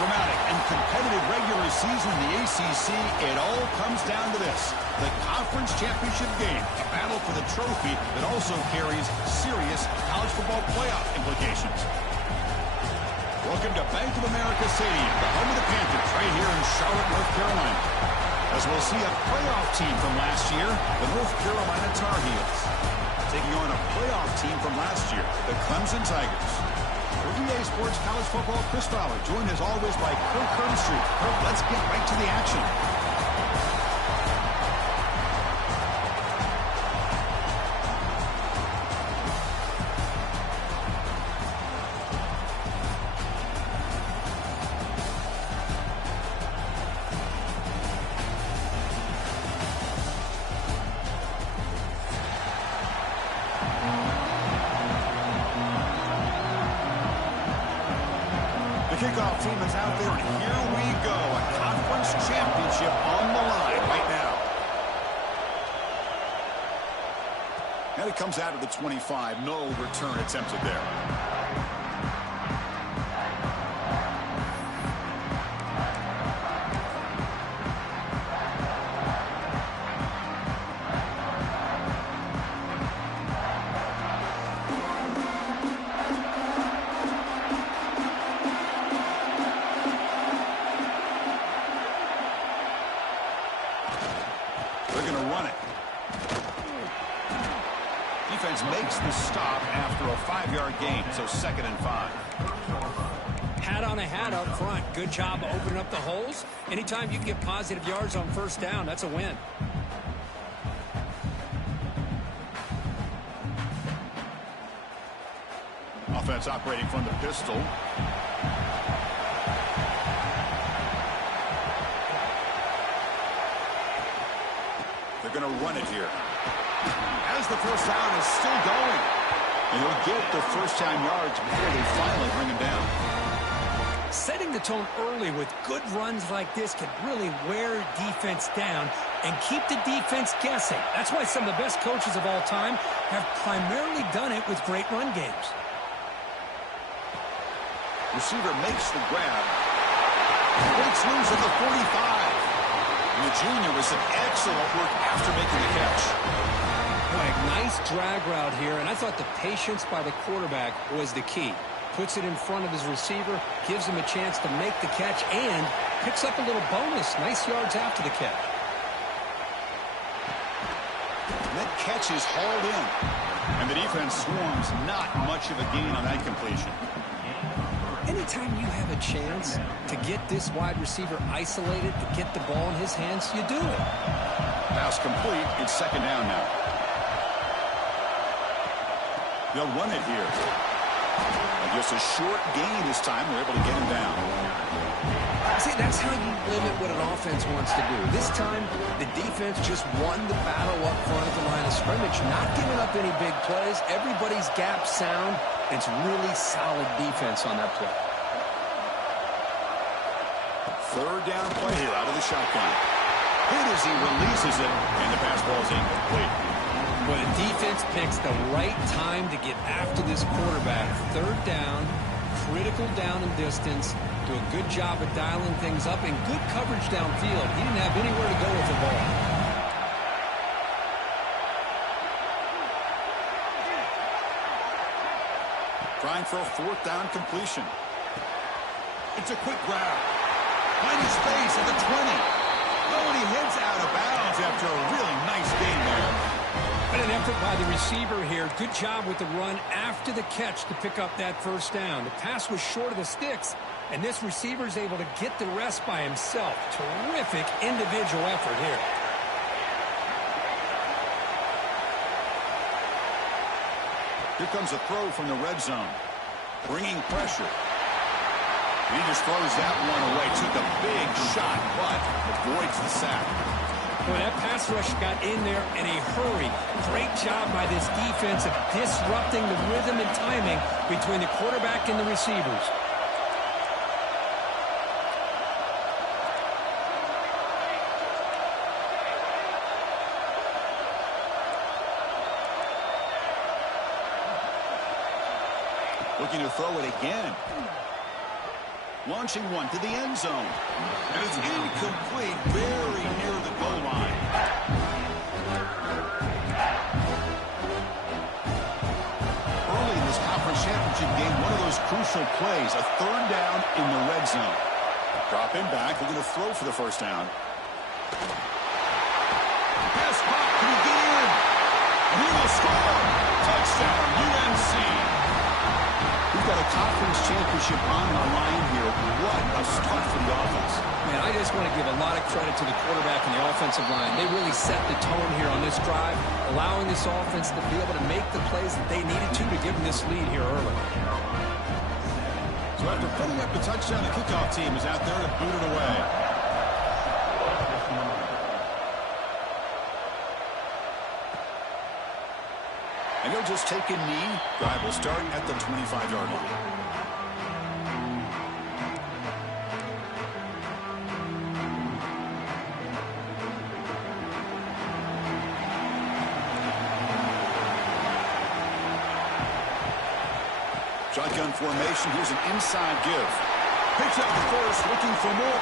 dramatic and competitive regular season in the ACC, it all comes down to this: the conference championship game, a battle for the trophy that also carries serious college football playoff implications. Welcome to Bank of America Stadium, the home of the Panthers, right here in Charlotte, North Carolina. As we'll see a playoff team from last year, the North Carolina Tar Heels, taking on a playoff team from last year, the Clemson Tigers. For EA Sports College Football, Chris Fowler, joined as always by Kirk Herbstreit. Kirk, let's get right to the action. Kickoff team is out there, and here we go. A conference championship on the line right now. And it comes out of the 25. No return attempted there. They're going to run it. Defense makes the stop after a 5-yard gain, so 2nd and 5. Hat on a hat up front. Good job opening up the holes. Anytime you can get positive yards on first down, that's a win. Offense operating from the pistol. They're going to run it here. As the first down is still going. And he'll get the first-down yards before they finally bring him down. Setting the tone early with good runs like this can really wear defense down and keep the defense guessing. That's why some of the best coaches of all time have primarily done it with great run games. Receiver makes the grab. Breaks loose at the 45. And the junior with some excellent work after making the catch. Boy, nice drag route here, and I thought the patience by the quarterback was the key. Puts it in front of his receiver, gives him a chance to make the catch, and picks up a little bonus. Nice yards after the catch. And that catch is hauled in. And the defense swarms. Not much of a gain on that completion. Anytime you have a chance to get this wide receiver isolated, to get the ball in his hands, you do it. Pass complete. It's 2nd down now. They'll run it here. And just a short gain this time. They're able to get him down. See, that's how you limit what an offense wants to do. This time, the defense just won the battle up front of the line of scrimmage, not giving up any big plays. Everybody's gap sound. It's really solid defense on that play. 3rd down play here out of the shotgun. Hit as he releases it, and the pass ball is incomplete. Well, the defense picks the right time to get after this quarterback. 3rd down, critical down and distance. Do a good job of dialing things up and good coverage downfield. He didn't have anywhere to go with the ball. Trying for a 4th down completion. It's a quick grab. Finding space at the 20. Oh, and he heads out of bounds after a really nice gain there. But an effort by the receiver here. Good job with the run after the catch to pick up that first down. The pass was short of the sticks, and this receiver is able to get the rest by himself. Terrific individual effort here. Here comes a throw from the red zone. Bringing pressure. He just throws that one away. Took a big shot, but avoids the sack. Boy, that pass rush got in there in a hurry. Great job by this defense of disrupting the rhythm and timing between the quarterback and the receivers. Looking to throw it again. Launching one to the end zone. And it's incomplete, very near the goal line. Early in this conference championship game, one of those crucial plays, a third down in the red zone. Drop in back, they're going to throw for the first down. Pass caught, can he get in? And he will score. Touchdown, UNC. We've got a conference championship on the line here. What a start for the offense. Man, I just want to give a lot of credit to the quarterback and the offensive line. They really set the tone here on this drive, allowing this offense to be able to make the plays that they needed to give them this lead here early. So after putting up the touchdown, the kickoff team is out there to boot it away. And he'll just take a knee. Drive will start at the 25-yard line. Shotgun formation. Here's an inside give. Picks up the first, looking for more.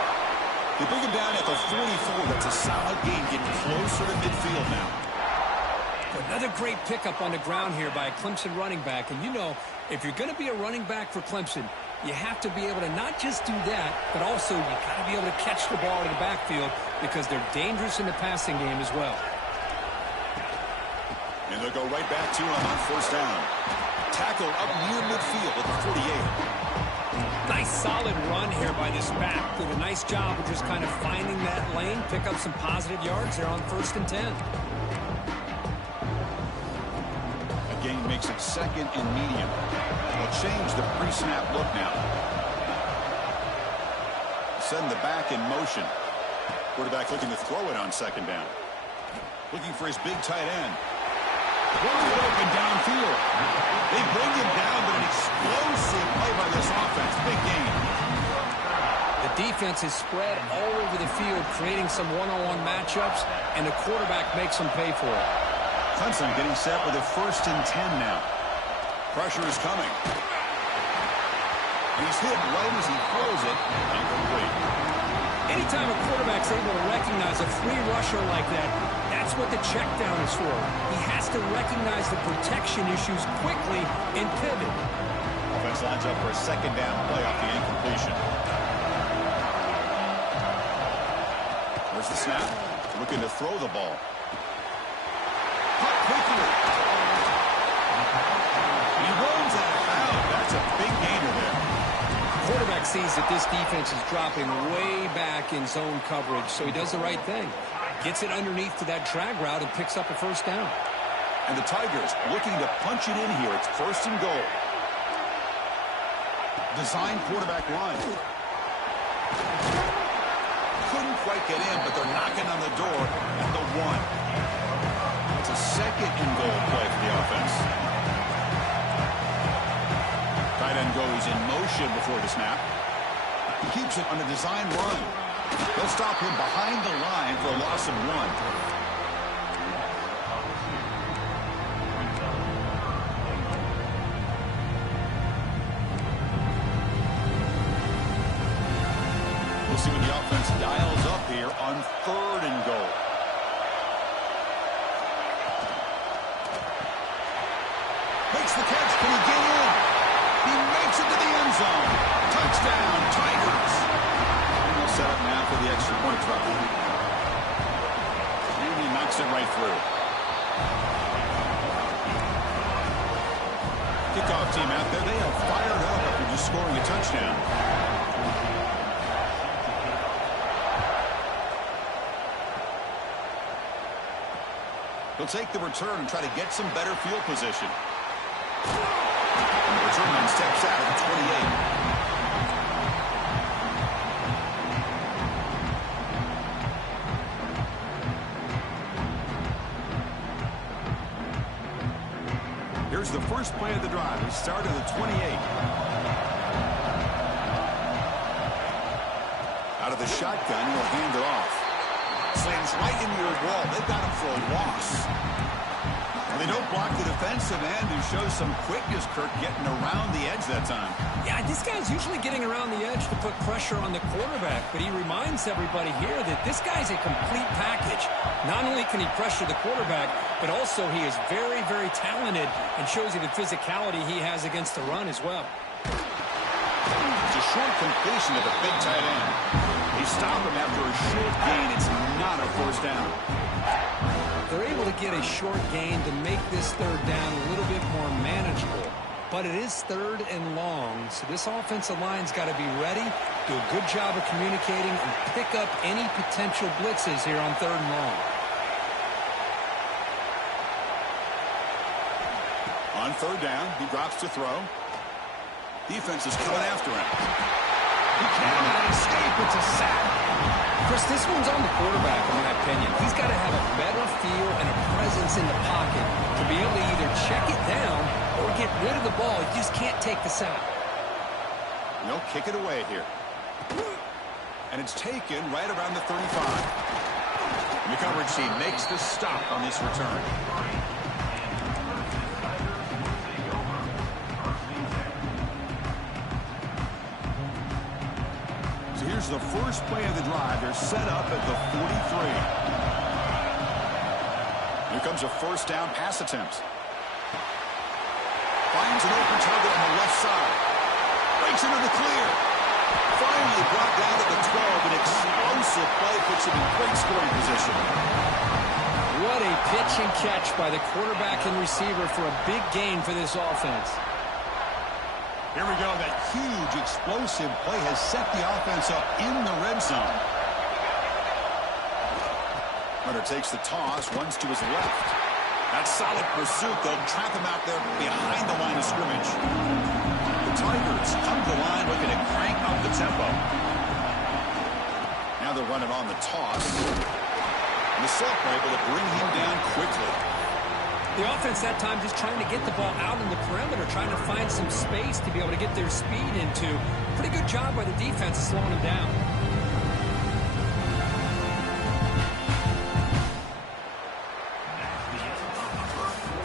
They bring him down at the 44. That's a solid gain, getting closer to midfield now. Another great pickup on the ground here by a Clemson running back. And you know, if you're going to be a running back for Clemson, you have to be able to not just do that, but also you got to be able to catch the ball in the backfield because they're dangerous in the passing game as well. And they'll go right back to him on first down. Tackle up near midfield at the 48. Nice solid run here by this back. Did a nice job of just kind of finding that lane, pick up some positive yards there on 1st and 10. Gain makes it second and medium. They'll change the pre-snap look now. Send the back in motion. Quarterback looking to throw it on second down. Looking for his big tight end. Wide open downfield. They bring him down, but an explosive play by this offense. Big gain. The defense is spread all over the field, creating some one-on-one matchups, and the quarterback makes them pay for it. Clemson getting set with a 1st and 10 now. Pressure is coming. And he's hit right as he throws it. Incomplete. Anytime a quarterback's able to recognize a free rusher like that, that's what the check down is for. He has to recognize the protection issues quickly and pivot. Offense lines up for a second down play off the incompletion. There's the snap. Looking to throw the ball. Quickly. He runs out of bounds. That's a big gainer there. Quarterback sees that this defense is dropping way back in zone coverage, so he does the right thing. Gets it underneath to that drag route and picks up a first down. And the Tigers looking to punch it in here. It's 1st and goal. Design quarterback run. Couldn't quite get in, but they're knocking on the door at the 1. It's a second and goal play for the offense. Tight end goes in motion before the snap. He keeps it on a design run. They'll stop him behind the line for a loss of 1. We'll see what the offense dials up here on 3rd and goal. Makes the catch. Can he get in? He makes it to the end zone. Touchdown, Tigers. And they'll set up now for the extra point try. And he knocks it right through. Kickoff team out there. They have fired up after just scoring a touchdown. He'll take the return and try to get some better field position. And the return man steps out at the 28. Here's the first play of the drive. He started at the 28. Out of the shotgun, he'll hand it off. Slams right into your wall. They've got him for a loss. Well, they don't block the defensive end, who shows some quickness, Kirk, getting around the edge that time. Yeah, this guy's usually getting around the edge to put pressure on the quarterback, but he reminds everybody here that this guy's a complete package. Not only can he pressure the quarterback, but also he is very, very talented and shows you the physicality he has against the run as well. It's a short completion to the big tight end. They stop him after a short gain. It's not a first down. They're able to get a short gain to make this third down a little bit more manageable. But it is third and long, so this offensive line's got to be ready, do a good job of communicating, and pick up any potential blitzes here on third and long. On third down, he drops to throw. Defense is coming after him. He cannot escape. It's a sack. Chris, this one's on the quarterback, in my opinion. He's got to have a better feel and a presence in the pocket to be able to either check it down or get rid of the ball. He just can't take the sack. No, kick it away here. And it's taken right around the 35. And the coverage team makes the stop on this return. Here's the first play of the drive. They're set up at the 43. Here comes a first down pass attempt. Finds an open target on the left side. Breaks into the clear. Finally brought down at the 12. An explosive play puts him in great scoring position. What a pitch and catch by the quarterback and receiver for a big gain for this offense. Here we go. That huge explosive play has set the offense up in the red zone. Runner takes the toss, runs to his left. That solid pursuit. They'll trap him out there behind the line of scrimmage. The Tigers come to the line looking to crank up the tempo. Now they're running on the toss. And the Sultan able to bring him down quickly. The offense that time just trying to get the ball out in the perimeter, trying to find some space to be able to get their speed into. Pretty good job by the defense of slowing them down.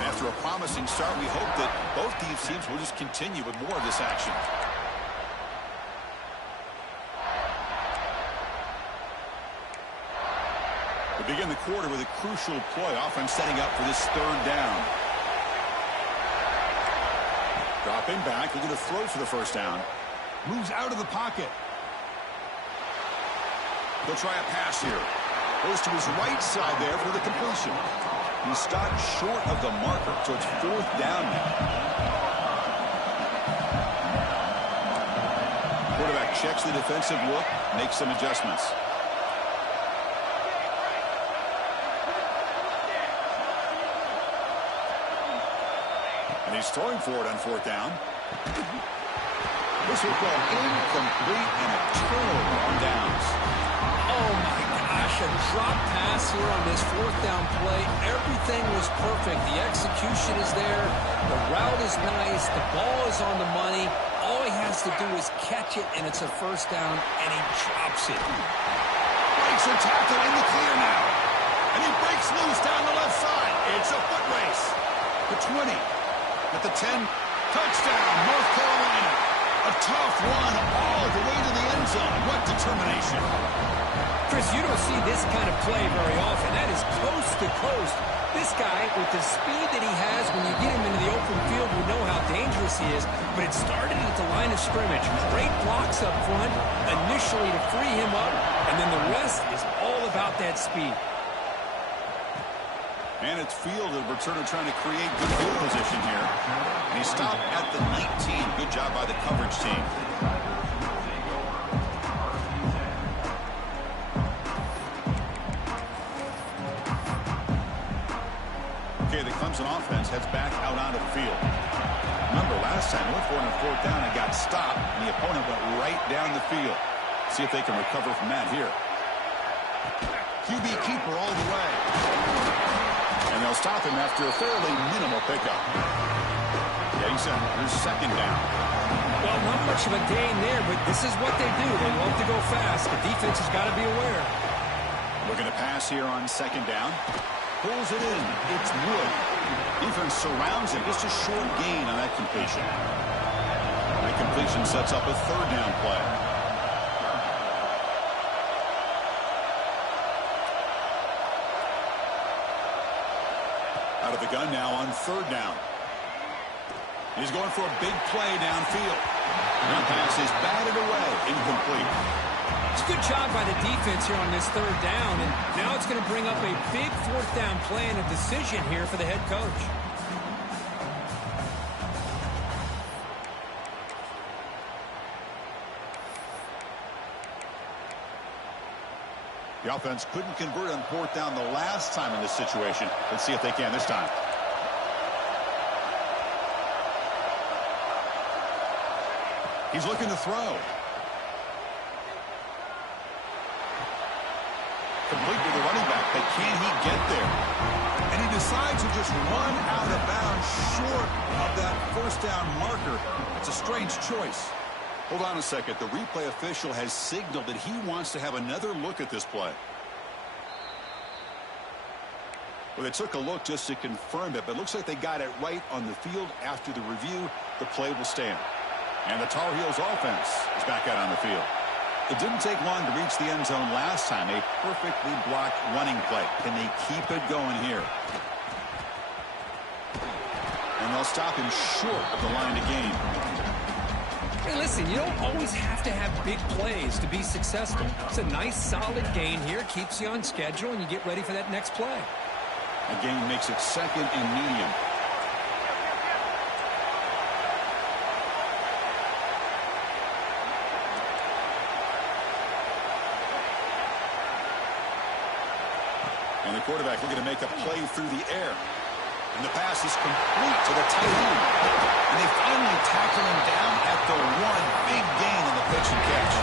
After a promising start, we hope that both these teams will just continue with more of this action. We begin the quarter with a crucial play. Offense setting up for this third down. Dropping back, looking to throw for the first down. Moves out of the pocket. They'll try a pass here. Goes to his right side there for the completion. He stopped short of the marker, so it's fourth down now. Quarterback checks the defensive look, makes some adjustments. And he's throwing for it on fourth down. This will go incomplete and a turnover on downs. Oh, my gosh, a drop pass here on this fourth down play. Everything was perfect. The execution is there. The route is nice. The ball is on the money. All he has to do is catch it, and it's a first down, and he drops it. Breaks are tackled in the clear now. And he breaks loose down the left side. It's a foot race. The 20. At the 10, touchdown, North Carolina. A tough one all the way to the end zone. What determination. Chris, you don't see this kind of play very often. That is coast to coast. This guy, with the speed that he has, when you get him into the open field, we know how dangerous he is. But it started at the line of scrimmage. Great blocks up front, initially to free him up, and then the rest is all about that speed. And it's field, the returner trying to create good field position here. And he stopped at the 19. Good job by the coverage team. Okay, the Clemson offense heads back out onto the field. Remember, last time they went for it on fourth down and got stopped, and the opponent went right down the field. See if they can recover from that here. QB keeper all the way. And they'll stop him after a fairly minimal pickup. Yeah, he said there's second down. Well, not much of a gain there, but this is what they do. They love to go fast. The defense has got to be aware. Looking to pass here on second down. pulls it in. It's Wood. Defense surrounds him. Just a short gain on that completion. That completion sets up a third down play. Out of the gun now on third down. He's going for a big play downfield. That pass is batted away, incomplete. It's a good job by the defense here on this third down, and now it's going to bring up a big fourth down play and a decision here for the head coach. The offense couldn't convert on fourth down the last time in this situation. Let's see if they can this time. He's looking to throw. Complete with the running back, but can he get there? And he decides to just run out of bounds short of that first down marker. It's a strange choice. Hold on a second. The replay official has signaled that he wants to have another look at this play. Well, they took a look just to confirm it, but it looks like they got it right on the field. After the review, the play will stand. And the Tar Heels offense is back out on the field. It didn't take long to reach the end zone last time. A perfectly blocked running play. Can they keep it going here? And they'll stop him short of the line to gain. Hey, listen, you don't always have to have big plays to be successful. It's a nice, solid gain here. Keeps you on schedule, and you get ready for that next play. A gain makes it second and medium. And the quarterback looking to make a play through the air. And the pass is complete to the tight end. And they finally tackle him down at the one. Big gain on the pitch and catch.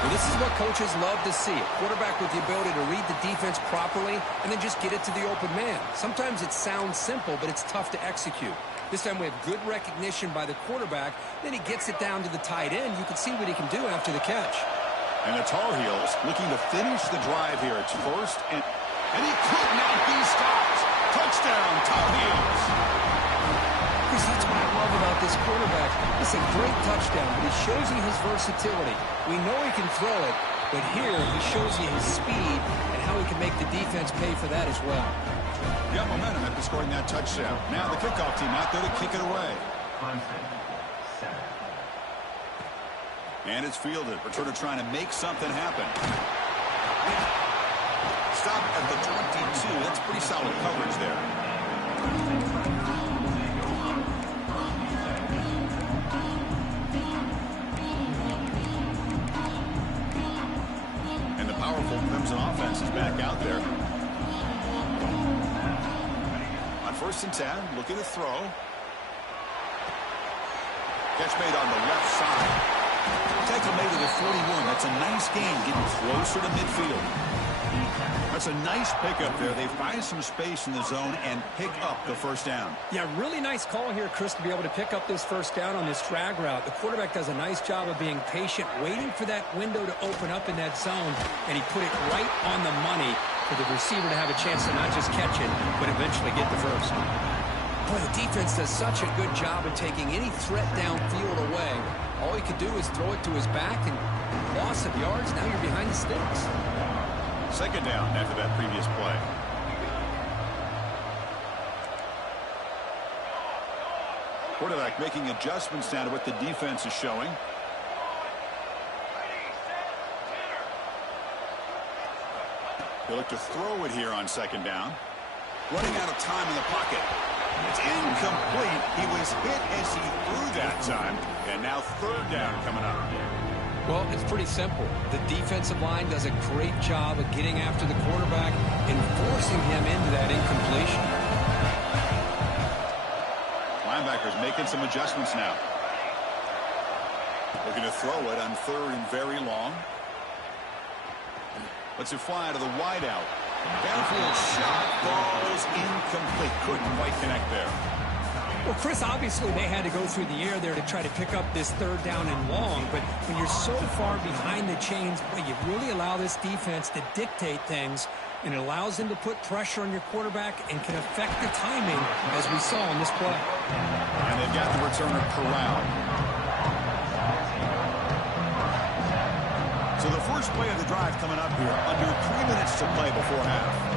Well, this is what coaches love to see. A quarterback with the ability to read the defense properly and then just get it to the open man. Sometimes it sounds simple, but it's tough to execute. This time we have good recognition by the quarterback. Then he gets it down to the tight end. You can see what he can do after the catch. And the Tar Heels looking to finish the drive here. It's first, and he could not be stopped. Touchdown, Tar Heels. Because that's what I love about this quarterback. It's a great touchdown, but he shows you his versatility. We know he can throw it, but here he shows you his speed and how he can make the defense pay for that as well. Got momentum after scoring that touchdown. Now the kickoff team out there to kick it away. And it's fielded. Returner trying to make something happen. Stop at the 22. That's pretty solid coverage there. And the powerful Clemson offense is back out there. On 1st and 10, looking to throw. Catch made on the left side. Tackle made at the 41. That's a nice gain, getting closer to midfield. That's a nice pickup there. They find some space in the zone and pick up the first down. Yeah, really nice call here, Chris, to be able to pick up this first down on this drag route. The quarterback does a nice job of being patient, waiting for that window to open up in that zone, and he put it right on the money for the receiver to have a chance to not just catch it, but eventually get the first. Boy, the defense does such a good job of taking any threat downfield away. All he could do is throw it to his back, and loss of yards, now you're behind the sticks. Second down after that previous play. Quarterback making adjustments now to what the defense is showing. They look to throw it here on second down. Running out of time in the pocket. It's incomplete. He was hit as he threw that time. And now third down coming up. Well, it's pretty simple. The defensive line does a great job of getting after the quarterback and forcing him into that incompletion. Linebackers making some adjustments now. Looking to throw it on third and very long. Lets it fly to the wideout. Downfield shot falls incomplete. Couldn't quite connect there. Well, Chris, obviously they had to go through the air there to try to pick up this third down and long, but when you're so far behind the chains, boy, you really allow this defense to dictate things, and it allows them to put pressure on your quarterback and can affect the timing, as we saw in this play. And they've got the returner corralled. So the first play of the drive coming up here, under 3 minutes to play before half.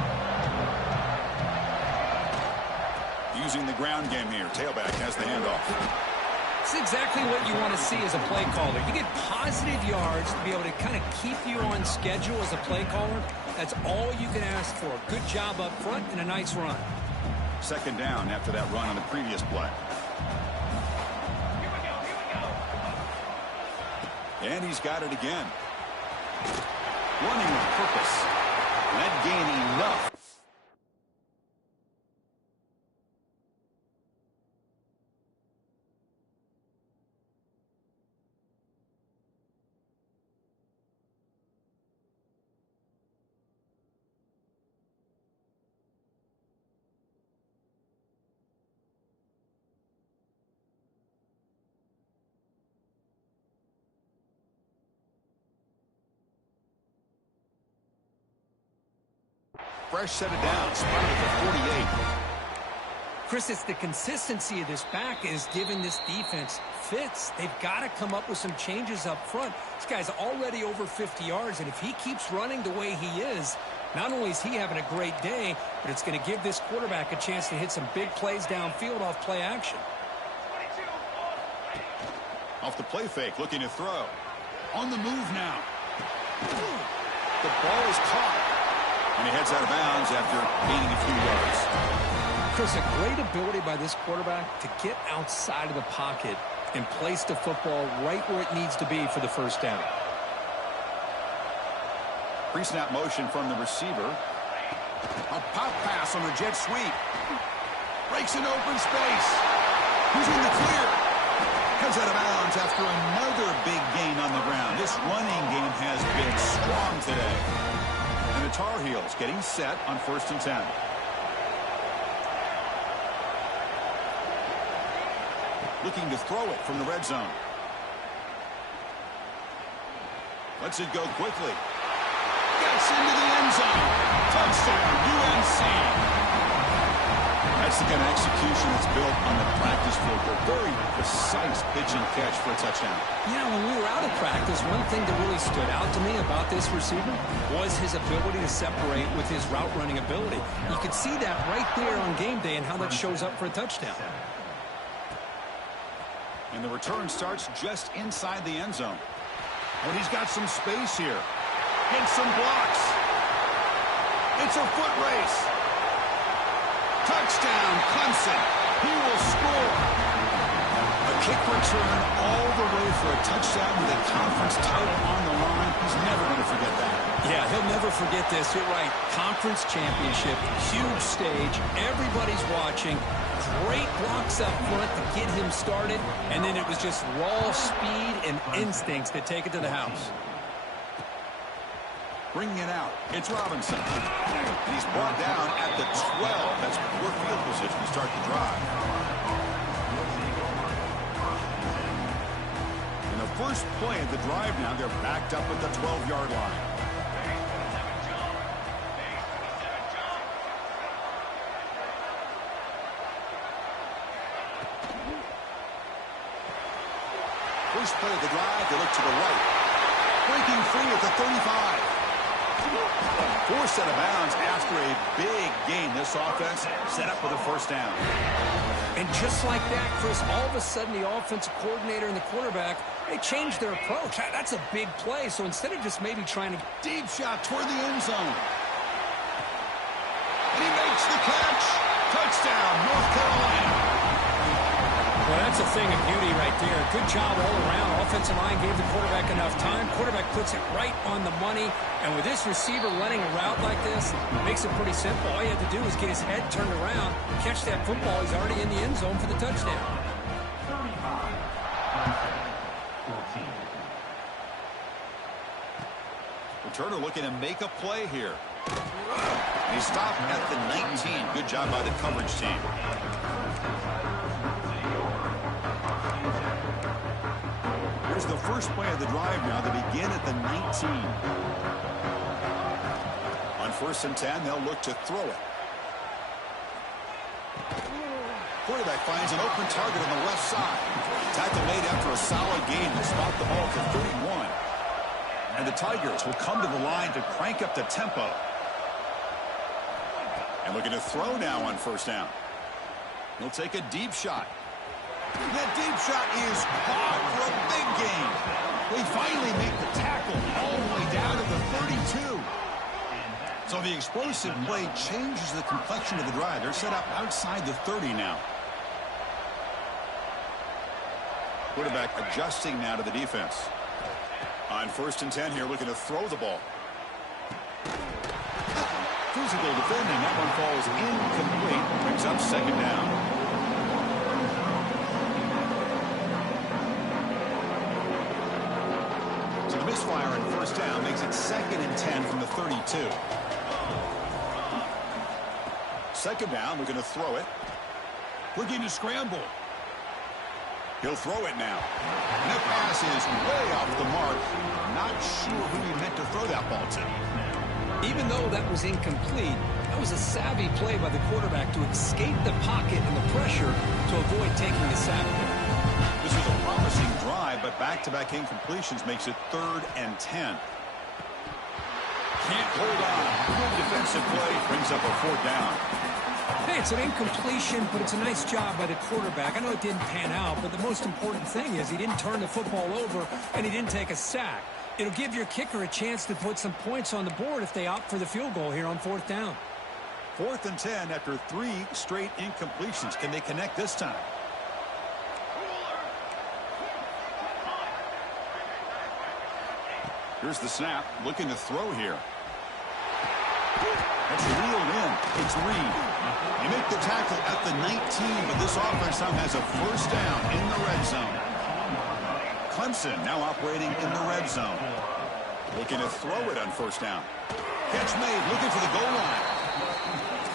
Using the ground game here. Tailback has the handoff. It's exactly what you want to see as a play caller. You get positive yards to be able to kind of keep you on schedule as a play caller. That's all you can ask for. Good job up front and a nice run. Second down after that run on the previous play. And he's got it again. Running with purpose. That gain enough. Fresh set it down. Spotted at the 48. Chris, it's the consistency of this back is giving this defense fits. They've got to come up with some changes up front. This guy's already over 50 yards, and if he keeps running the way he is, not only is he having a great day, but it's going to give this quarterback a chance to hit some big plays downfield off play action. Off the play fake, looking to throw. On the move now. The ball is caught. And he heads out of bounds after gaining a few yards. Chris, a great ability by this quarterback to get outside of the pocket and place the football right where it needs to be for the first down. Pre-snap motion from the receiver. A pop pass on the jet sweep. Breaks an open space. Who's in the clear? Heads out of bounds after another big gain on the ground. This running game has been strong today. And the Tar Heels getting set on 1st and 10. Looking to throw it from the red zone. Lets it go quickly. Gets into the end zone. Touchdown, UNC. That's the kind of execution that's built on the practice field. A very precise pitch and catch for a touchdown. Yeah, when we were out of practice, one thing that really stood out to me about this receiver was his ability to separate with his route running ability. You could see that right there on game day and how that shows up for a touchdown. And the return starts just inside the end zone. But he's got some space here. Hits some blocks. It's a foot race. Touchdown, Clemson. He will score. A kick return all the way for a touchdown with a conference title on the line. He's never going to forget that. Yeah, he'll never forget this. You're right. Conference championship, huge stage. Everybody's watching. Great blocks up front to get him started. And then it was just raw speed and instincts to take it to the house. Bringing it out, it's Robinson. And he's brought down at the 12. That's poor field position to start the drive. In the first play of the drive now, they're backed up at the 12-yard line. First play of the drive, they look to the right. Breaking free at the 35. Forced out of bounds after a big gain. This offense set up with a first down. And just like that, Chris, all of a sudden the offensive coordinator and the quarterback, they changed their approach. That's a big play. So instead of just maybe trying to... Deep shot toward the end zone. And he makes the catch. Touchdown, North Carolina. Well, that's a thing of beauty right there. Good job all around. Offensive line gave the quarterback enough time. Quarterback puts it right on the money. And with this receiver running a route like this, it makes it pretty simple. All you have to do is get his head turned around, catch that football. He's already in the end zone for the touchdown. Returner looking to make a play here. He stopped at the 19. Good job by the coverage team. Here's the first play of the drive now. They begin at the 19. On 1st and 10, they'll look to throw it. Quarterback finds an open target on the left side. Tackle made after a solid gain to spot the ball for 31. And the Tigers will come to the line to crank up the tempo. And looking to throw now on 1st down. He'll take a deep shot. That deep shot is caught for a big gain. They finally make the tackle all the way down to the 32. So the explosive play changes the complexion of the drive. They're set up outside the 30 now. Quarterback adjusting now to the defense. On 1st and 10 here, looking to throw the ball. Physical defending. That one falls incomplete. Brings up 2nd down. So the misfire on 1st down makes it 2nd and 10 from the 32. 2nd down, looking to throw it. Looking to scramble. He'll throw it now. And that pass is way off the mark. Not sure who he meant to throw that ball to. Even though that was incomplete, that was a savvy play by the quarterback to escape the pocket and the pressure to avoid taking the sack. This was a promising drive, but back-to-back incompletions makes it 3rd and 10. Can't hold on. Good defensive play. Brings up a 4th down. Hey, it's an incompletion, but it's a nice job by the quarterback. I know it didn't pan out, but the most important thing is he didn't turn the football over and he didn't take a sack. It'll give your kicker a chance to put some points on the board if they opt for the field goal here on 4th down. 4th and 10 after 3 straight incompletions. Can they connect this time? Here's the snap. Looking to throw here. That's reeled in. It's Reed. You make the tackle at the 19, but this offense now has a 1st down in the red zone. Clemson now operating in the red zone. Looking to throw it on 1st down. Catch made, looking for the goal line.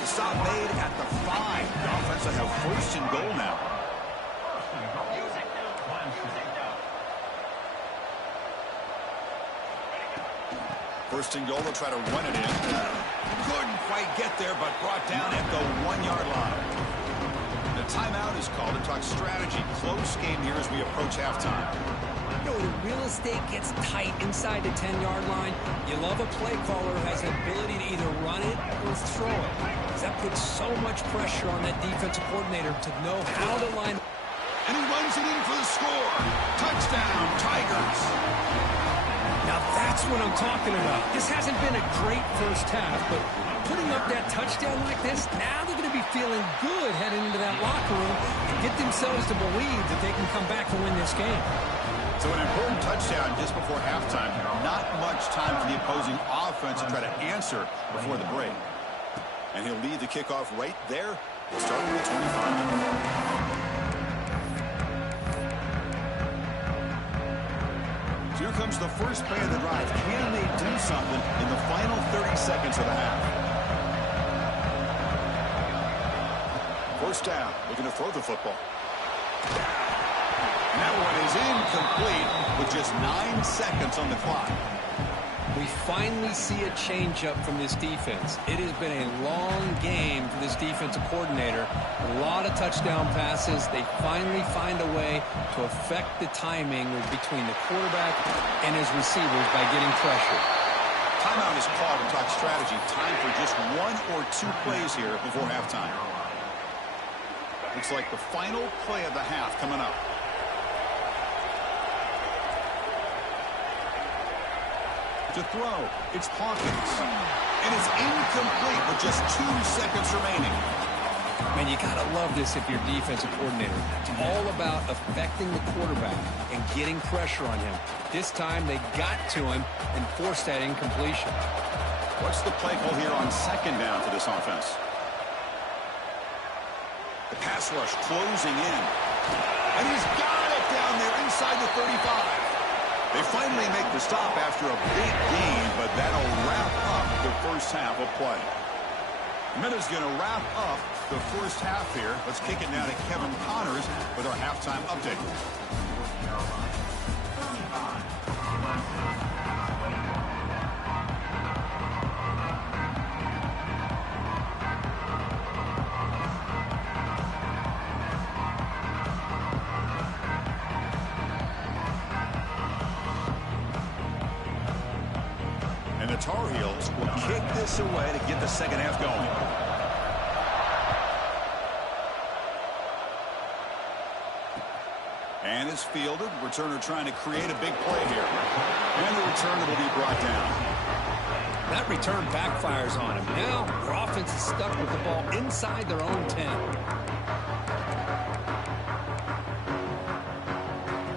The stop made at the 5. The offense will have 1st and goal now. First and goal, they'll try to run it in. Couldn't quite get there, but brought down at the 1-yard line. The timeout is called to talk strategy. Close game here as we approach halftime. You know, when real estate gets tight inside the 10-yard line, you love a play caller who has the ability to either run it or throw it. Because that puts so much pressure on that defensive coordinator to know how to line. And he runs it in for the score. Touchdown, Tigers. Now that's what I'm talking about. This hasn't been a great first half, but putting up that touchdown like this, now they're going to be feeling good heading into that locker room and get themselves to believe that they can come back and win this game. So an important touchdown just before halftime. Not much time for the opposing offense to try to answer before the break. And he'll lead the kickoff right there, starting at 25. Here comes the first play of the drive. Can they do something in the final 30 seconds of the half? 1st down, looking to throw the football. And that one is incomplete with just 9 seconds on the clock. We finally see a change-up from this defense. It has been a long game for this defensive coordinator. A lot of touchdown passes. They finally find a way to affect the timing between the quarterback and his receivers by getting pressure. Timeout is called to talk strategy. Time for just 1 or 2 plays here before halftime. Looks like the final play of the half coming up. To throw, it's Hawkins. And it's incomplete with just 2 seconds remaining. Man, you gotta love this if you're defensive coordinator. It's all about affecting the quarterback and getting pressure on him. This time they got to him and forced that incompletion. What's the play call here on 2nd down for this offense? The pass rush closing in. And he's got it down there inside the 35. They finally make the stop after a big gain, but that'll wrap up the first half of play. Minuta's going to wrap up the first half here. Let's kick it now to Kevin Connors with our halftime update. the Tar Heels will kick this away to get the second half going. And it's fielded. Returner trying to create a big play here. And the returner will be brought down. That return backfires on him. Now their offense is stuck with the ball inside their own 10.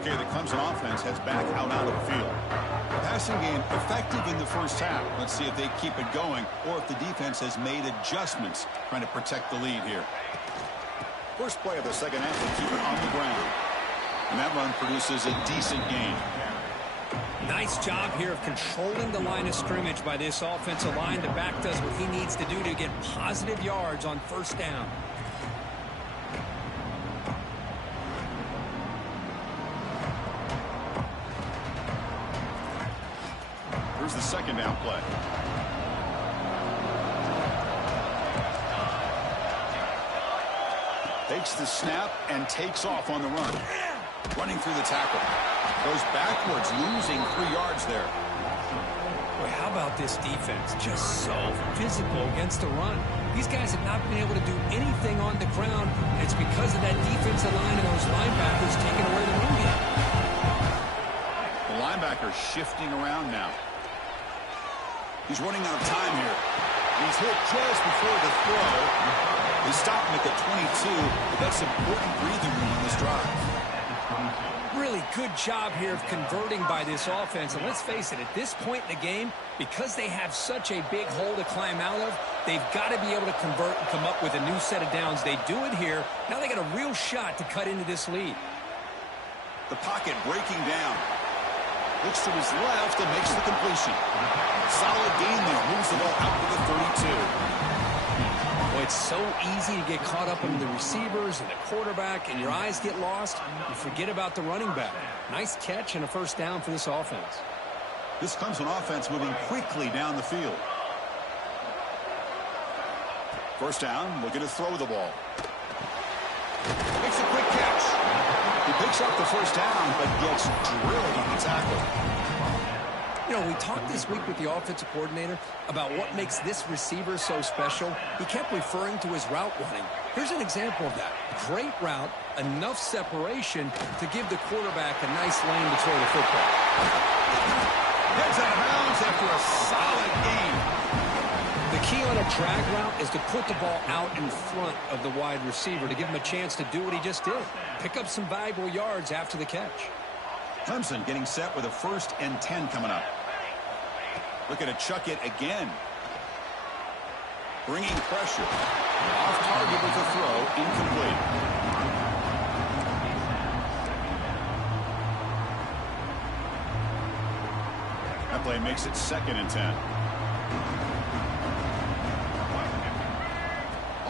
Okay, the Clemson offense heads back out onto the field. The passing game effective in the first half. Let's see if they keep it going or if the defense has made adjustments trying to protect the lead here. First play of the second half, they keep it on the ground. And that run produces a decent gain. Nice job here of controlling the line of scrimmage by this offensive line. The back does what he needs to do to get positive yards on first down. Here's the second down play. Takes the snap and takes off on the run. Running through the tackle. Goes backwards, losing 3 yards there. Boy, how about this defense? Just so physical against the run. These guys have not been able to do anything on the ground, and it's because of that defensive line and those linebackers taking away the run game. The linebacker shifting around now. He's running out of time here. He's hit just before the throw. They stop him at the 22, but that's important breathing room on this drive. Really good job here of converting by this offense. And let's face it, at this point in the game, because they have such a big hole to climb out of, they've got to be able to convert and come up with a new set of downs. They do it here. Now they got a real shot to cut into this lead. The pocket breaking down. Looks to his left and makes the completion. Solid gain there. Moves the ball out to the 32. Well, it's so easy to get caught up in the receivers and the quarterback, and your eyes get lost. You forget about the running back. Nice catch and a first down for this offense. This Clemson offense moving quickly down the field. First down, looking to throw the ball. Makes a quick catch. He picks up the first down, but gets drilled on the tackle. You know, we talked this week with the offensive coordinator about what makes this receiver so special. He kept referring to his route running. Here's an example of that. Great route, enough separation to give the quarterback a nice lane to throw the football. Gets out of bounds after a solid gain. The key on a drag route is to put the ball out in front of the wide receiver to give him a chance to do what he just did. Pick up some valuable yards after the catch. Clemson getting set with a 1st and 10 coming up. Looking to chuck it again. Bringing pressure. Off target with the throw. Incomplete. That play makes it 2nd and 10.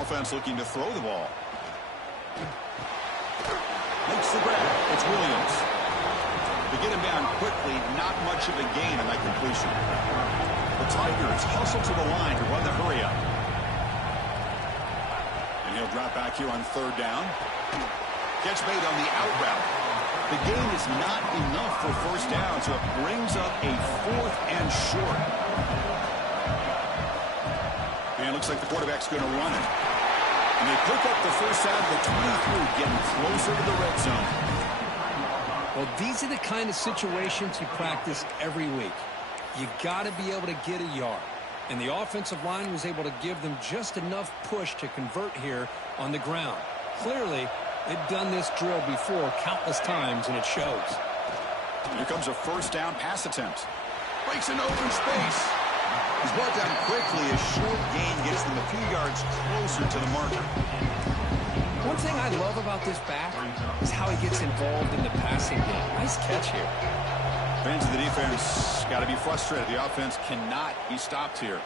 Offense looking to throw the ball. Makes the grab. It's Williams. To get him down quickly, not much of a gain on that completion. The Tigers hustle to the line to run the hurry up. And he'll drop back here on 3rd down. Catch made on the out route. The gain is not enough for first down, so it brings up a 4th and short. And it looks like the quarterback's going to run it. And they pick up the first down at the 23, getting closer to the red zone. Well, these are the kind of situations you practice every week. You got to be able to get a yard. And the offensive line was able to give them just enough push to convert here on the ground. Clearly, they've done this drill before countless times, and it shows. Here comes a first down pass attempt. Breaks an open space. He's brought down quickly. A short gain gets them a few yards closer to the marker. One thing I love about this back is how he gets involved in the passing game. Nice catch here. Fans of the defense got to be frustrated. The offense cannot be stopped here.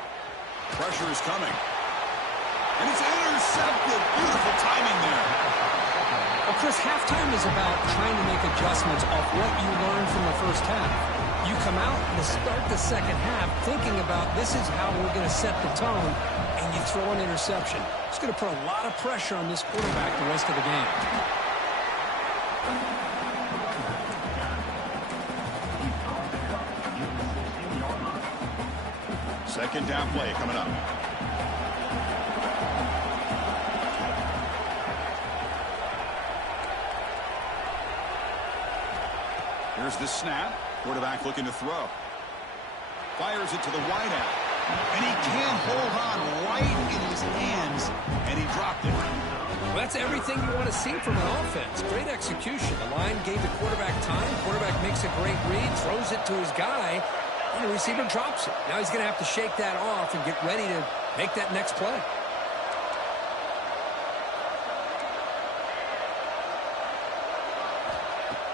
Pressure is coming. And it's intercepted. Beautiful timing there. Well, Chris, halftime is about trying to make adjustments off what you learned from the first half. You come out to start the second half thinking about this is how we're going to set the tone, and you throw an interception. It's going to put a lot of pressure on this quarterback the rest of the game. Second down play coming up. Here's the snap. Quarterback looking to throw. Fires it to the wideout. And he can't hold on right in his hands. And he dropped it. Well, that's everything you want to see from an offense. Great execution. The line gave the quarterback time. Quarterback makes a great read, throws it to his guy, and the receiver drops it. Now he's going to have to shake that off and get ready to make that next play.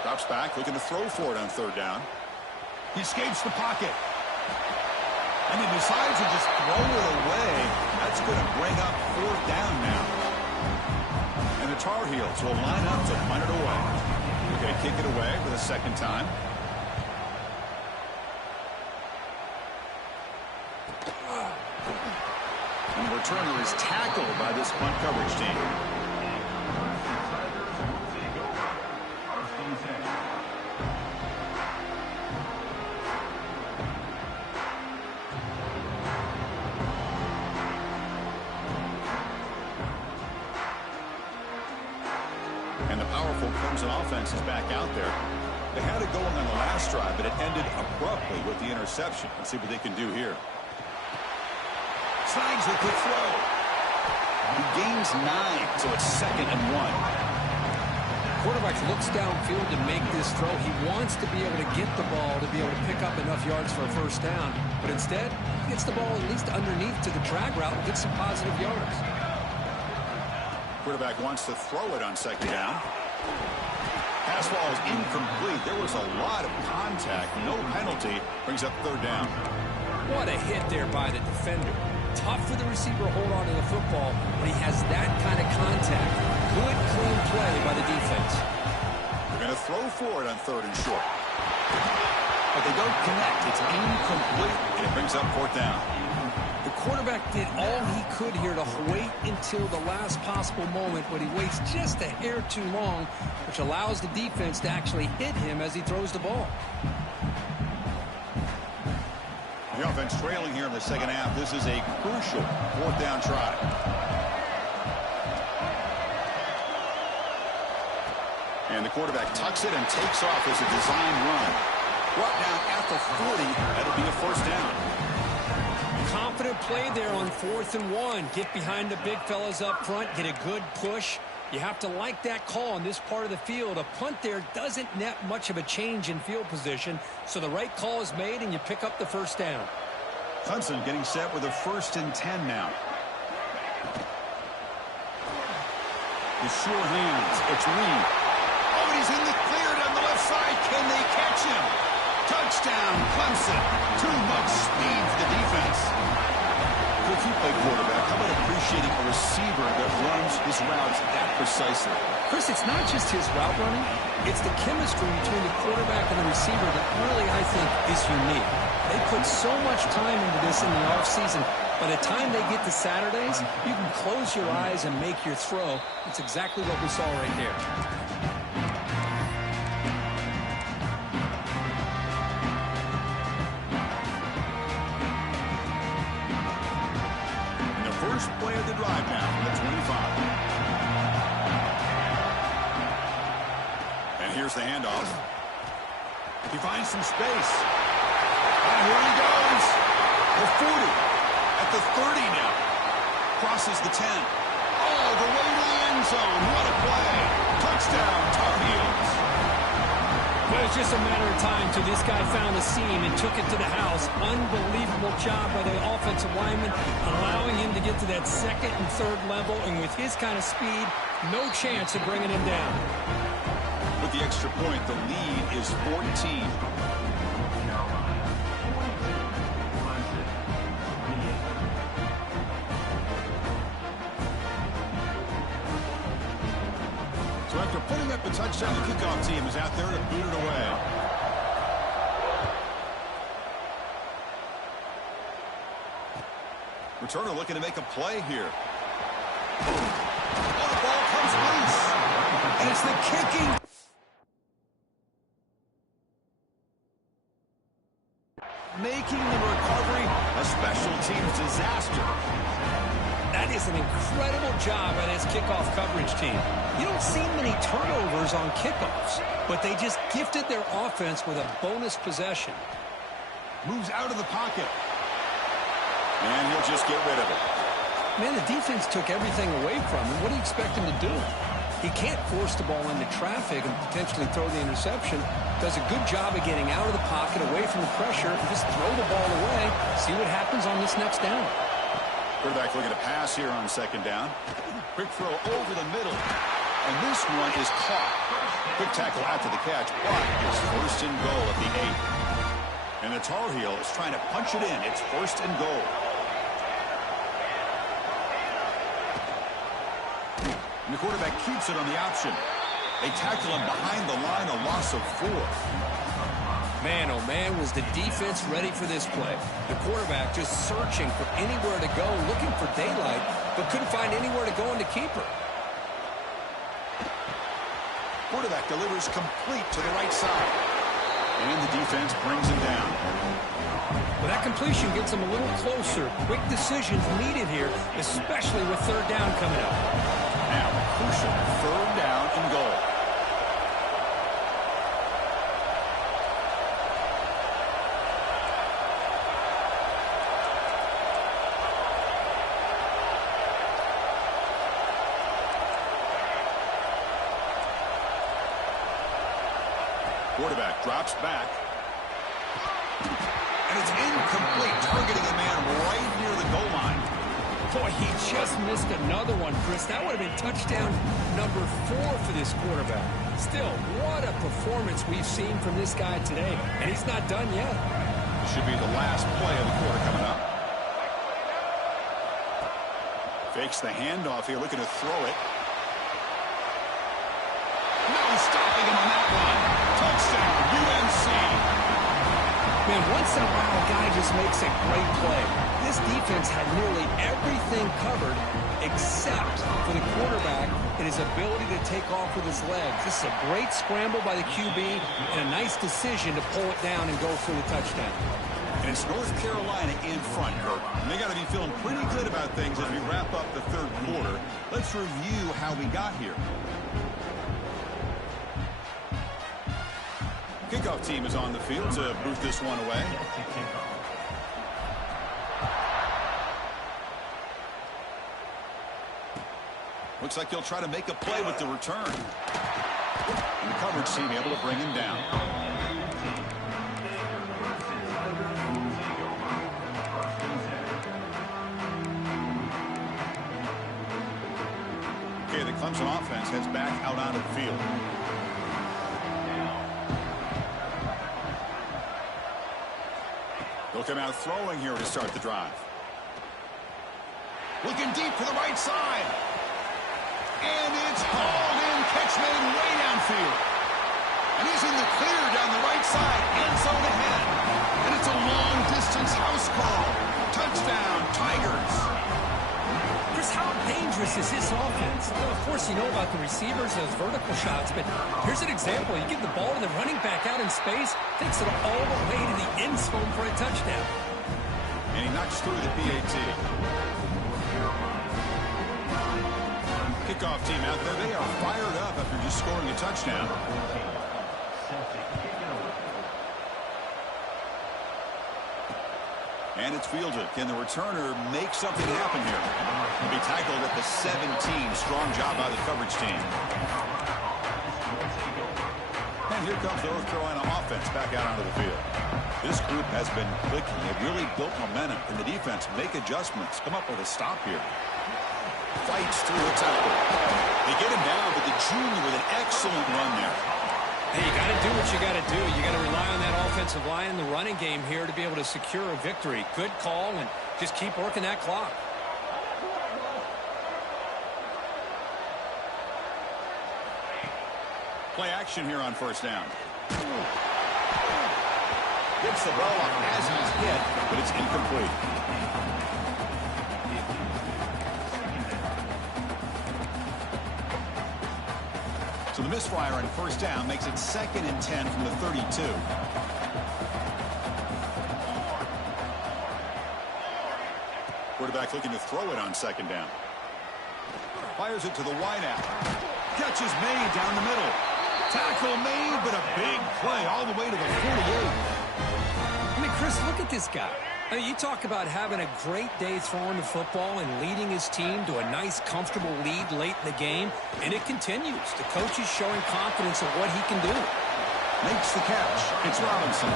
Drops back, looking to throw for it on third down. He escapes the pocket. And he decides to just throw it away. That's going to bring up fourth down now. And the Tar Heels will line up to punt it away. They're going to kick it away for the second time. And the returner is tackled by this punt coverage team. And the powerful Clemson offense is back out there. They had it going on the last drive, but it ended abruptly with the interception. Let's see what they can do here. Slides with the throw. He gains 9, so it's 2nd and 1. Quarterback looks downfield to make this throw. He wants to be able to get the ball to be able to pick up enough yards for a first down. But instead, he gets the ball at least underneath to the drag route and gets some positive yards. Quarterback wants to throw it on second down. Pass ball is incomplete. There was a lot of contact. No penalty. Brings up third down. What a hit there by the defender. Tough for the receiver to hold on to the football when he has that kind of contact. Good, clean play by the defense. They're going to throw for it on third and short. But they don't connect. It's incomplete, and it brings up fourth down. The quarterback did all he could here to wait until the last possible moment, but he waits just a hair too long, which allows the defense to actually hit him as he throws the ball. The offense trailing here in the second half. This is a crucial fourth down try. And the quarterback tucks it and takes off as a design run. Brought down at the 40. That'll be a first down. Confident play there on 4th and 1. Get behind the big fellas up front. Get a good push. You have to like that call on this part of the field. A punt there doesn't net much of a change in field position, so the right call is made and you pick up the first down. Clemson getting set with a 1st and 10 now. The sure hands. It's Reed. Oh, and he's in the clear down the left side. Can they catch him? Touchdown, Clemson. Too much speed for the defense. If you play quarterback, how about appreciating a receiver that runs his routes that precisely? Chris, it's not just his route running. It's the chemistry between the quarterback and the receiver that really, I think, is unique. They put so much time into this in the offseason. By the time they get to Saturdays, you can close your eyes and make your throw. It's exactly what we saw right there. First play of the drive now from the 25. And here's the handoff. He finds some space. And here he goes. The 40. At the 30 now. Crosses the 10. All the way to the end zone. What a play. Touchdown, Tar Heels. Well, it's just a matter of time till this guy found a seam and took it to the house. Unbelievable job by the offensive lineman, allowing him to get to that 2nd and 3rd level. And with his kind of speed, no chance of bringing him down. With the extra point, the lead is 14. So after putting up the touchdown, the kickoff team is out there to boot it away. Returner looking to make a play here. Oh, the ball comes loose. And it's the kicking. Making the recovery, a special teams disaster. That is an incredible job by this kickoff coverage team. You don't see many turnovers on kickoffs, but they just gifted their offense with a bonus possession. Moves out of the pocket. And he'll just get rid of it. Man, the defense took everything away from him. What do you expect him to do? He can't force the ball into traffic and potentially throw the interception. Does a good job of getting out of the pocket, away from the pressure, and just throw the ball away. See what happens on this next down. Quarterback looking to pass here on second down. Quick throw over the middle. And this one is caught. Quick tackle after the catch, but it's first and goal at the 8. And the Tar Heel is trying to punch it in. It's first and goal. And the quarterback keeps it on the option. They tackle him behind the line, a loss of 4. Man, oh man, was the defense ready for this play. The quarterback just searching for anywhere to go, looking for daylight, but couldn't find anywhere to go in the keeper. Quarterback delivers complete to the right side. And the defense brings him down. Well, that completion gets him a little closer. Quick decisions needed here, especially with third down coming up. Now, crucial third down and goal. Quarterback drops back. And it's incomplete, targeting a man right near the goal line. Boy, he just missed another one, Chris. That would have been touchdown number 4 for this quarterback. Still, what a performance we've seen from this guy today. And he's not done yet. This should be the last play of the quarter coming up. Fakes the handoff here, looking to throw it. No stopping him on that one. Touchdown, UNC. Man, once in a while, a guy just makes a great play. This defense had nearly everything covered except for the quarterback and his ability to take off with his legs. This is a great scramble by the QB and a nice decision to pull it down and go for the touchdown. And it's North Carolina in front, Kurt. And they got to be feeling pretty good about things as we wrap up the third quarter. Let's review how we got here. Kickoff team is on the field to boot this one away. Looks like he'll try to make a play with the return. And the coverage team able to bring him down. Okay, the Clemson offense heads back out onto the field. They'll come out throwing here to start the drive. Looking deep to the right side. And it's hauled in. Catch made way downfield. And he's in the clear down the right side. End zone ahead. And it's a long-distance house call. Touchdown, Tigers. Chris, how dangerous is this offense? Well, of course, you know about the receivers, those vertical shots, but here's an example. You give the ball to the running back out in space, takes it all the way to the end zone for a touchdown. And he knocks through the PAT. Kickoff team out there. They are fired up after just scoring a touchdown. And it's fielded. Can the returner make something happen here? He'll be tackled at the 17. Strong job by the coverage team. And here comes the North Carolina offense back out onto the field. This group has been clicking. They've really built momentum. And the defense make adjustments. Come up with a stop here. Fights through the tackle. They get him down, but the junior with an excellent run there. Hey, you got to do what you got to do. You got to rely on that offensive line in the running game here to be able to secure a victory. Good call, and just keep working that clock. Play action here on first down. Gets the ball off as he's hit, but it's incomplete. So the misfire on first down makes it 2nd and 10 from the 32. Quarterback looking to throw it on second down. Fires it to the wideout. Catch is made down the middle. Tackle made, but a big play all the way to the 48. I mean, Chris, look at this guy. I mean, you talk about having a great day throwing the football and leading his team to a nice, comfortable lead late in the game, and it continues. The coach is showing confidence of what he can do. Makes the catch. It's Robinson.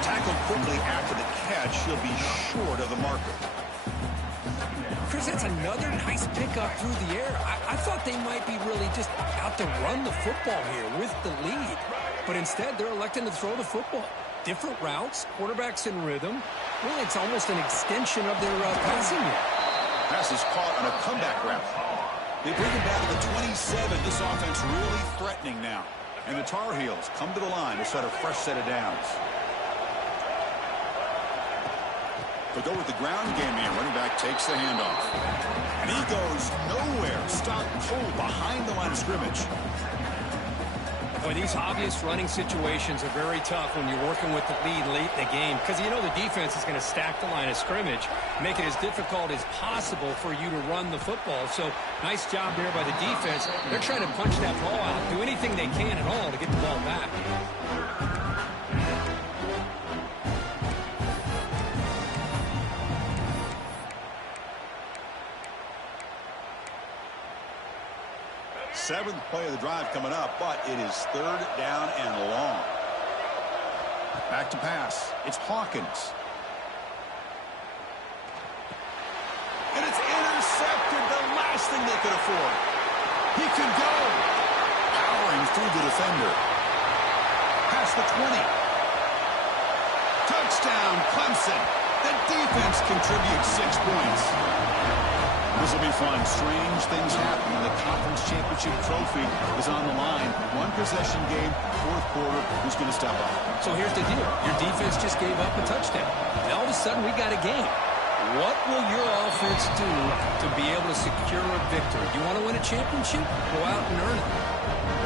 Tackled quickly after the catch. He'll be short of the marker. Chris, that's another nice pickup through the air. I thought they might be really just out to run the football here with the lead. But instead, they're electing to throw the football. Different routes, quarterbacks in rhythm. Really, it's almost an extension of their passing game. Pass is caught on a comeback route. They bring him down to the 27. This offense really threatening now. And the Tar Heels come to the line to start a fresh set of downs. They'll go with the ground game here. Running back takes the handoff. And he goes nowhere. Stop cold behind the line of scrimmage. Boy, these obvious running situations are very tough when you're working with the lead late in the game because you know the defense is going to stack the line of scrimmage, make it as difficult as possible for you to run the football. So nice job there by the defense. They're trying to punch that ball out, do anything they can at all to get the ball back. Seventh play of the drive coming up, but it is third down and long. Back to pass. It's Hawkins. And it's intercepted, the last thing they could afford. He can go. Powering through the defender. Past the 20. Touchdown, Clemson. The defense contributes 6 points. This will be fun. Strange things happen. The conference championship trophy is on the line. One possession game, fourth quarter. Who's going to step up? So here's the deal. Your defense just gave up a touchdown. And all of a sudden, we got a game. What will your offense do to be able to secure a victory? You want to win a championship? Go out and earn it.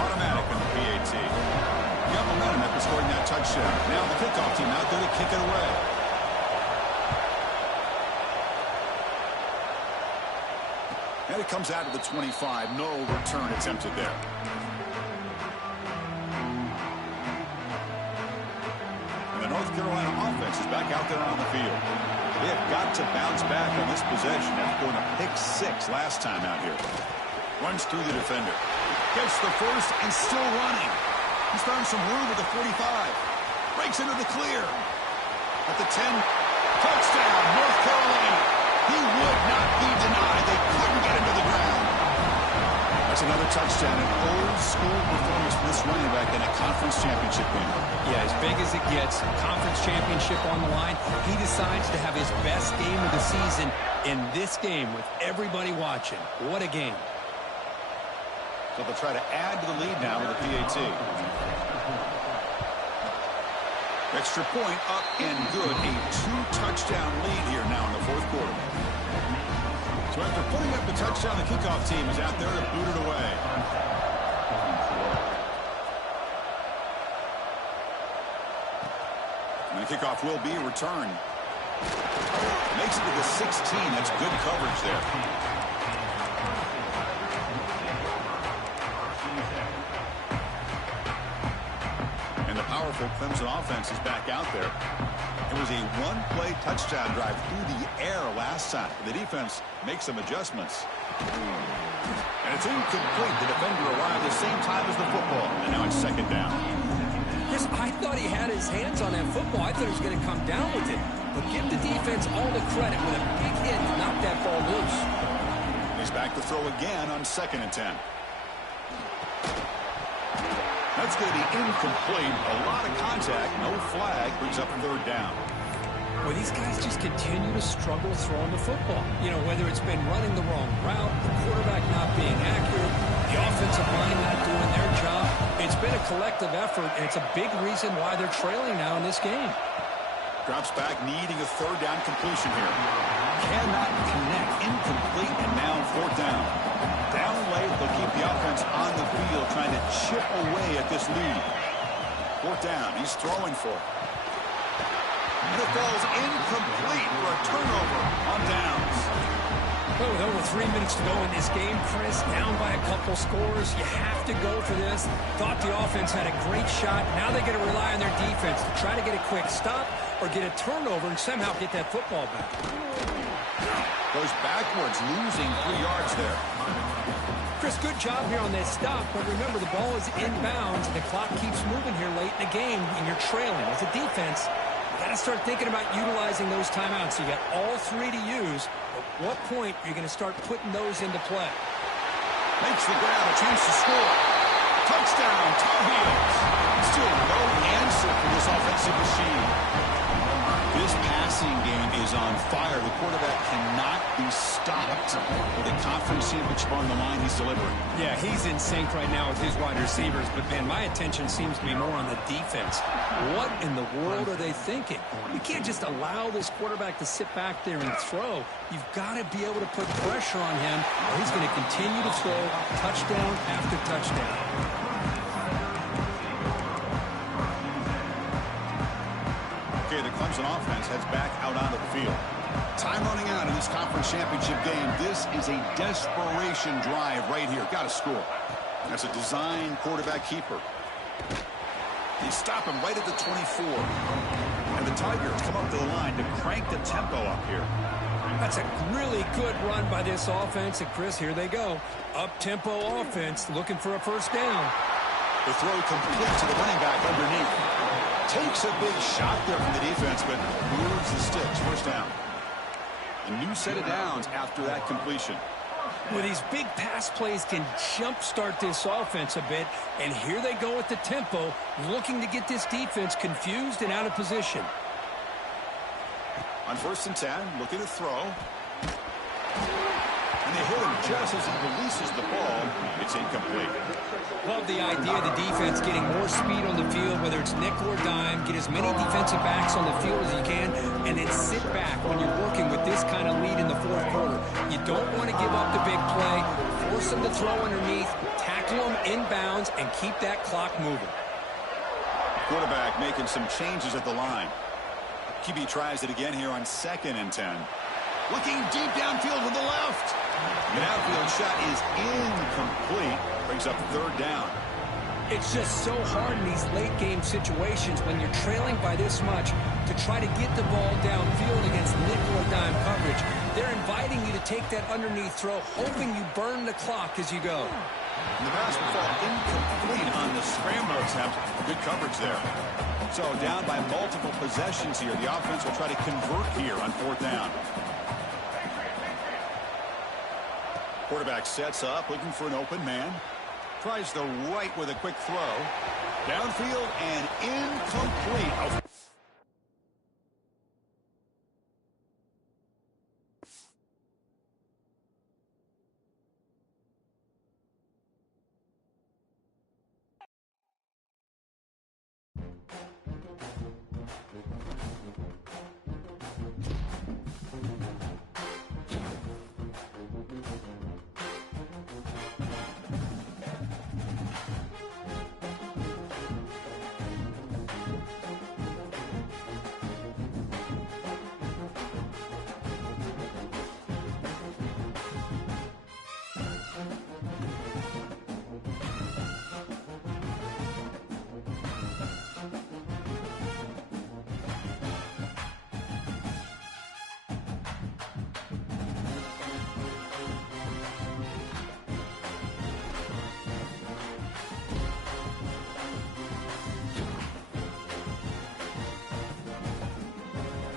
Automatic in the PAT. You got momentum after scoring that touchdown. Now the kickoff team out there to kick it away. And it comes out to the 25. No return attempted there. And the North Carolina offense is back out there on the field. They have got to bounce back on this possession after going a pick 6 last time out here. Runs through the defender. Gets the first and still running. He's found some room at the 45. Breaks into the clear. At the 10. Touchdown, North Carolina. He would not be denied. They couldn't get him to the ground. That's another touchdown. An old-school performance for this running back in a conference championship game. Yeah, as big as it gets, conference championship on the line. He decides to have his best game of the season in this game with everybody watching. What a game. So they'll try to add to the lead now with the PAT. Extra point up and good. A 2-touchdown lead here now in the fourth quarter. So after putting up the touchdown, the kickoff team is out there to boot it away. And the kickoff will be returned. Makes it to the 16. That's good coverage there. Powerful Clemson offense is back out there. It was a one-play touchdown drive through the air last time. The defense makes some adjustments. And it's incomplete. The defender arrived at the same time as the football. And now it's second down. Chris, I thought he had his hands on that football. I thought he was going to come down with it. But give the defense all the credit with a big hit to knock that ball loose. He's back to throw again on 2nd and 10. That's going to be incomplete. A lot of contact. No flag. Brings up 3rd down. Well, these guys just continue to struggle throwing the football. You know, whether it's been running the wrong route, the quarterback not being accurate, the offensive line not doing their job. It's been a collective effort, and it's a big reason why they're trailing now in this game. Drops back, needing a 3rd down completion here. Cannot connect. Incomplete, and now 4th down. Down late, they'll keep the offense on the field, trying to chip away at this lead. 4th down, he's throwing for it. And it falls incomplete for a turnover on downs. With over 3 minutes to go in this game, Chris, down by a couple scores, you have to go for this. Thought the offense had a great shot. Now they got to rely on their defense to try to get a quick stop or get a turnover and somehow get that football back. Goes backwards, losing 3 yards there. Chris, good job here on that stop, but remember the ball is inbounds and the clock keeps moving here late in the game and you're trailing. As a defense, you got to start thinking about utilizing those timeouts. You got all 3 to use. At what point are you going to start putting those into play? Makes the grab, a chance to score. Touchdown, Tar Heels. Still no answer for this offensive machine. This passing game is on fire. The quarterback cannot be stopped. With a conference championship on the line, he's delivering. Yeah, he's in sync right now with his wide receivers, but, man, my attention seems to be more on the defense. What in the world are they thinking? You can't just allow this quarterback to sit back there and throw. You've got to be able to put pressure on him, or he's going to continue to throw touchdown after touchdown. Okay, the Clemson offense heads back out onto the field. Time running out in this conference championship game. This is a desperation drive right here. Got to score. That's a design quarterback keeper. They stop him right at the 24. And the Tigers come up to the line to crank the tempo up here. That's a really good run by this offense. And, Chris, here they go. Up-tempo offense looking for a first down. The throw complete to the running back underneath. Takes a big shot there from the defense, but moves the sticks. First down. A new set of downs after that completion. Well, these big pass plays can jumpstart this offense a bit, and here they go with the tempo, looking to get this defense confused and out of position. On 1st and 10, looking to throw. And they hit him just as he releases the ball. It's incomplete. Love the idea of the defense getting more speed on the field, whether it's nickel or dime. Get as many defensive backs on the field as you can, and then sit back when you're working with this kind of lead in the 4th quarter. You don't want to give up the big play. Force them to throw underneath, tackle them inbounds, and keep that clock moving. Quarterback making some changes at the line. QB tries it again here on 2nd and 10. Looking deep downfield to the left. The outfield shot is incomplete. Brings up 3rd down. It's just so hard in these late game situations when you're trailing by this much to try to get the ball downfield against nickel or dime coverage. They're inviting you to take that underneath throw, hoping you burn the clock as you go. And the pass will fall incomplete on the scramble attempt. Good coverage there. So down by multiple possessions here. The offense will try to convert here on 4th down. Quarterback sets up, looking for an open man. Tries the right with a quick throw. Downfield and incomplete.